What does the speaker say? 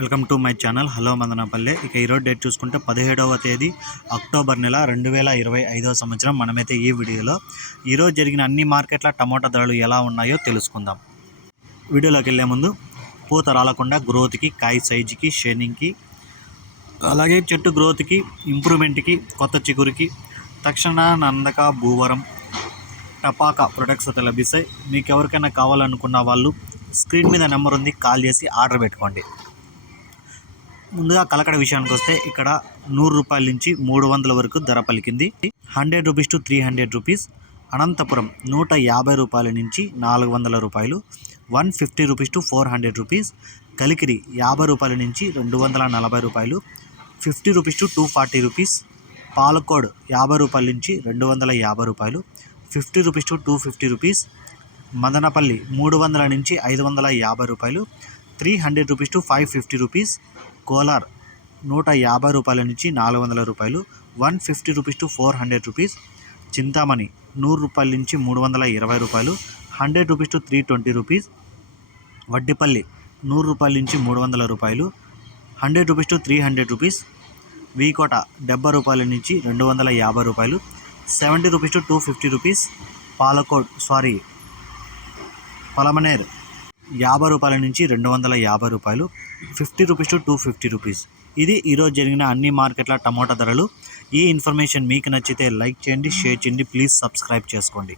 Welcome to my channel. Hello Madanapalle. ఇక ఈరోజు date చూసుకుంటే పదిహేడవ తేదీ అక్టోబర్ నెల రెండు వేల ఇరవై ఐదవ సంవత్సరం. మనమైతే ఈ వీడియోలో ఈరోజు జరిగిన అన్ని మార్కెట్ల టమోటా ధరలు ఎలా ఉన్నాయో తెలుసుకుందాం. వీడియోలోకి వెళ్ళే ముందు పూత రాలకుండా గ్రోత్కి కాయ సైజుకి షేనింగ్కి అలాగే చెట్టు గ్రోత్కి ఇంప్రూవ్మెంట్కి కొత్త చిగురికి తక్షణ నందక భూవరం టపాకా ప్రొడక్ట్స్ అయితే లభిస్తాయి. మీకు ఎవరికైనా కావాలనుకున్న వాళ్ళు స్క్రీన్ మీద నెంబర్ ఉంది కాల్ చేసి ఆర్డర్ పెట్టుకోండి. ముందుగా కలకడ విషయానికి వస్తే ఇక్కడ నూరు రూపాయల నుంచి మూడు వందల వరకు ధర పలికింది. Hundred rupees to three hundred rupees. Anantapuram నూట యాభై రూపాయల నుంచి నాలుగు వందల రూపాయలు. One fifty rupees to four hundred rupees. Kalikiri యాభై రూపాయల నుంచి రెండు వందల నలభై రూపాయలు. Fifty rupees to two forty rupees. Palakod యాభై రూపాయల నుంచి రెండు వందల యాభై రూపాయలు. Fifty rupees to two fifty rupees. Madanapalli మూడు వందల నుంచి ఐదు వందల యాభై రూపాయలు. Three hundred rupees to five fifty rupees Kolar నూట యాభై రూపాయల నుంచి నాలుగు వందల రూపాయలు. One fifty rupees to four hundred rupees Chintamani నూరు రూపాయల నుంచి మూడు వందల ఇరవై రూపాయలు. Hundred rupees to three twenty rupees Vaddipalli నూరు రూపాయల నుంచి మూడు వందల రూపాయలు. Hundred rupees to three hundred rupees Vkota డెబ్బై రూపాయల నుంచి రెండు వందల యాభై రూపాయలు. Seventy rupees to two fifty rupees Palakod sorry Palamaner యాభై రూపాయల నుంచి రెండు వందల యాభై రూపాయలు fifty rupees to two fifty rupees. ఇది ఈరోజు జరిగిన అన్ని మార్కెట్ల టమోటా ధరలు. ఈ ఇన్ఫర్మేషన్ మీకు నచ్చితే లైక్ చేయండి షేర్ చేయండి ప్లీజ్ సబ్స్క్రైబ్ చేసుకోండి.